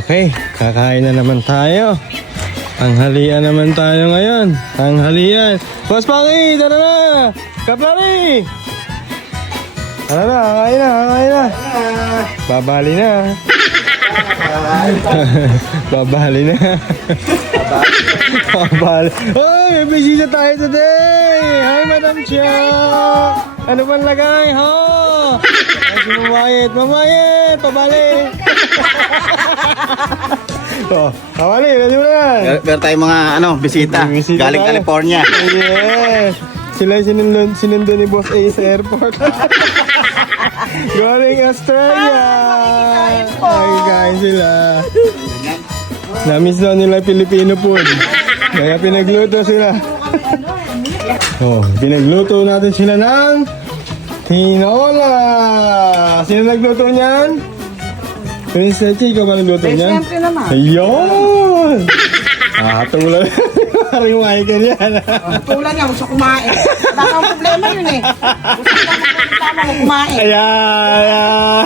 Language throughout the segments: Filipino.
Okay, kakain na naman tayo. Tanghalian naman tayo ngayon. Tanghalian. Boss Paki, tara na! Kaplari! Tara na, kakain na, kakain na. Babali na. Babali na. Babali. Oh, may bisita tayo today! Hi, Madam Chia! Ano bang lagay, ho? Ay, si Mamayet. Mamayet! Pabali! Oh, pabali, ready mo na yan? Meron tayong mga bisita. Bisita Galing tayo. California. Yes! Sila yung sinundo ni Boss A sa airport. Galing Australia! Ay, kain sila. Namiss daw nila Filipino food. Kaya pinagluto sila. Oh, pinagluto natin sila ng tinola. Sino nagluto niyan? Princess Chi, ikaw ba nagluto niyan? Siyempre naman. Ayun! Tulan. Parang Michael yan. Tulan niya, gusto kumain. Wala kang problema yun eh. Gusto ko kumain. Ayan!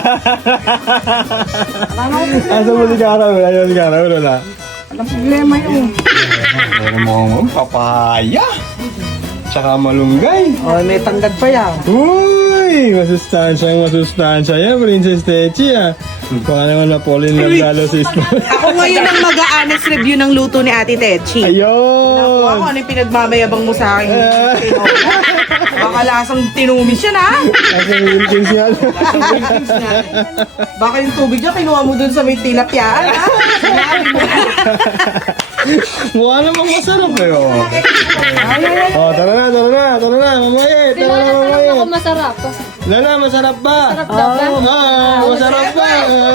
Wala kang problema. Asa mo si Kara? Ayaw si Kara, wala. Walang problema yun. Meron mo papaya. Tsaka malunggay. Oh, may tanggad pa yan. Uy! Masustansya yan, Princess Techi ah. Baka naman Napoleon Lagalo si Ismael. Ako ngayon ang mag-a-honest review ng luto ni Ate Techi. Ayun! Ako, ano yung pinagmamayabang mo sa akin? Baka lasang tinumis yan, ha? Asa Wilkins yan. Baka yung tubig niya, kinuha mo dun sa may tilapyaan, ha? Mukha namang masarap eh oh. Oh, tara na, mamayet. Tara na, mamayet. Ako masarap. Lala, masarap ba? Masarap daw ba? Masarap ba?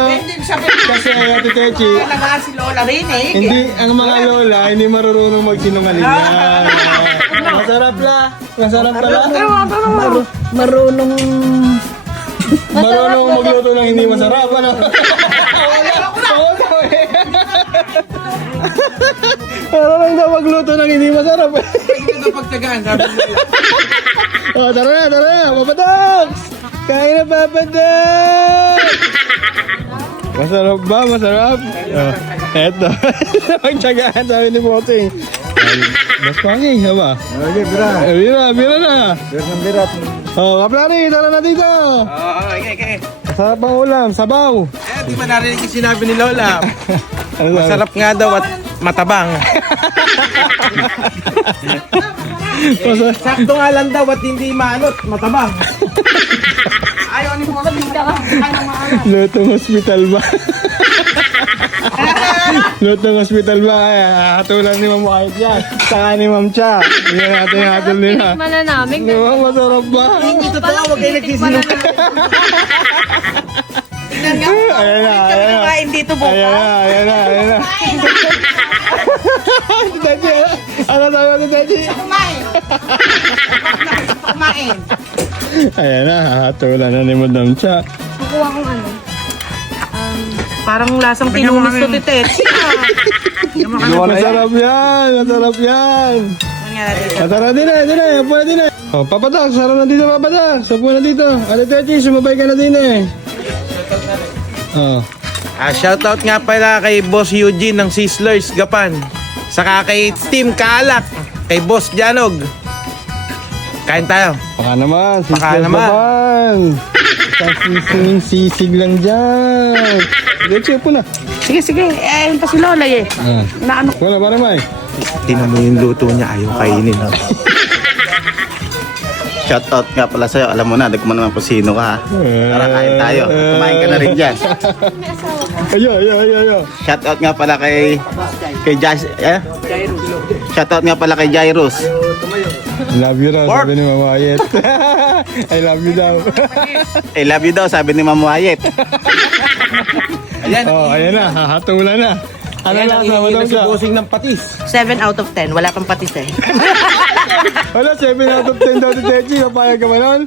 Hindi sabi Kasi Ate Techi, talaga si Lola rin, eh. hindi, ang mga lola, hindi marunong magsinungaling yan. Masarap la. Masarap pala. Marunong... Marunong magluto ng hindi masarap. Ano? Marunong daw magluto ng hindi masarap. Hindi na pagtagaan, sabi nila. Oh, tara na, Papadags! Kain na, Papadags! Masarap ba? Masarap? Oh, eto. Magtsagaan, sabi ni Bossing. Mas panging, ba? Okay, bra. Bira na. Bira. Oh, Kaplari, tara na dito. Okay. Masarap ang ulam, sabaw. Di ba narinig yung sinabi ni Lola? Ano sabi? Masarap nga daw at matabang. Sakto nga lang daw at hindi maanot, matabang. Ayaw ni mo sabi Lutong hospital ba? Lutong hospital ba? Ay, hatulan ni Ma'am White yan. Saka ni Ma'am Cha. Hindi natin hatol nila. Tikman na namin. Masarap ba? Hindi totoo, huwag kayo nagsisinungaling. Ayan na. Kain dito po. Ayan na. Tati, ano tayo ni Tati? Kumain. Ayan na, hatulan na ni Madam Cha. Kukuha kong ano. Parang lasang tinumis to Techi. Masarap yan. Tara din eh. Upo na din eh. Oh, Papadak, sarap na dito, Papadak. Upo na dito. Ate Techi, sumabay ka na din eh. Oh. Shoutout nga pala kay Boss Eugene ng Sizzlers Gapan. Saka kay Team Kaalak. Kay Boss Janog. Kain tayo. Baka naman. Baka naman. Sisig lang dyan. Techi, upo na. Sige. Eh, pa si Lola eh. Naano. Wala, para may. Tinan mo yung luto niya, ayaw kainin. Shoutout nga pala sa'yo. Alam mo na, di ko man naman kung sino ka ha. Tara, kain tayo. Kumain ka na rin dyan. Ayo. Shoutout nga pala kay Jairus. Shoutout nga pala kay Jairus. Love you daw, sabi ni Mama Ayet. I love you daw. I love you daw, sabi ni Ma'am Wyatt. Oh, ayan na, hahatulan na. Ano lang sa Madam Cha? ng patis. 7 out of 10. Wala pang patis eh. Wala, 7 out of 10 daw si Techi. Kapayag ka ba nun?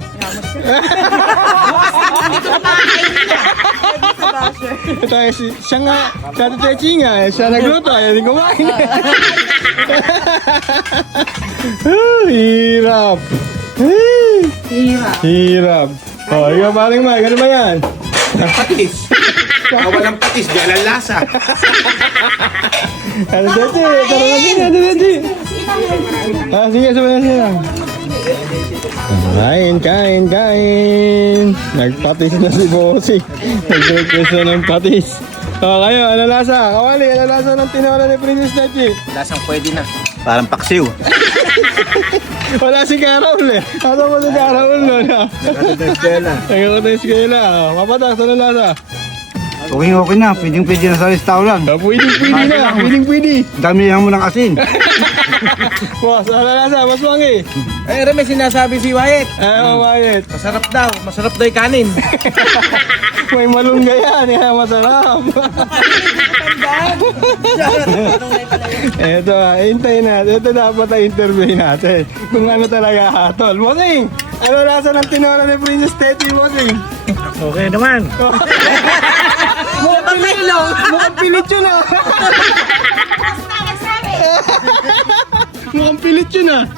Siya nga, sa Techi nga, siya nagluto, ayaw din kumain. Hirap. Hirap. Oh, ikaw paring Mike, ano ba yan? Patis. Walang patis, di alam lasa. Ano dati? Tara na din, ano dati? Ah, sige, sabayan sila. Kain. Nagpatis na si Bossy. Nag-request na ng patis. O, kayo, ano lasa? Kawali, ano lasa ng tinola ni Princess Nachi? Lasang pwede na. Parang paksiw. Wala si Carol eh. Ano mo si Carol nun? Nagkakot ng skela. Papatas, ano lasa? Okay na. Pwedeng-pwede na sa restaurant. Ah, pwede. Dami lang mo ng asin. Boss, ano lasa? Mas wangi. Eh, may sinasabi si Wyatt. Ayaw, Wyatt. Masarap daw yung kanin. May malunggay yan, kaya masarap. Eto, hintayin natin. Ito dapat ang interview natin. Kung ano talaga hatol. Bossing, ano lasa ng tinola ni Princess Teti, Bossing? Okay naman. Mukhang pilit yun ah. Mukhang pilit yun ah.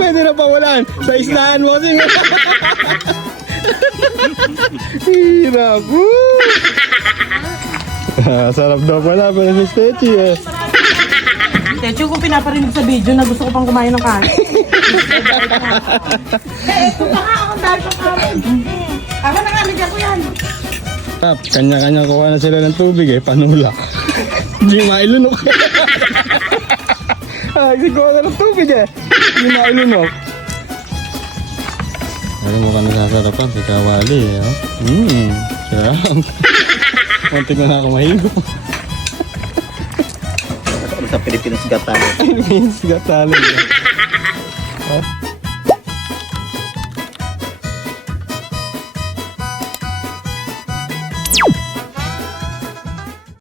Pwede na pawalan. Sa islahan, Bossing. Hirap. Sarap daw pala para sa Teti eh. Techo, kung pinaparinig sa video na gusto ko pang kumain ng kanin. Ito pa nga akong dahil pa kanin. Ako nakalagyan ko yan. Tap, kanya-kanya kuha na sila ng tubig eh, panulak. Hindi mailunok. Kuha na ng tubig eh. Hindi mailunok. Alam mo ka nasasarapan si Kawali eh. Sarap. Muntik na ako mahigo. Sa Pilipinas Got Talent. Philippines Got Talent.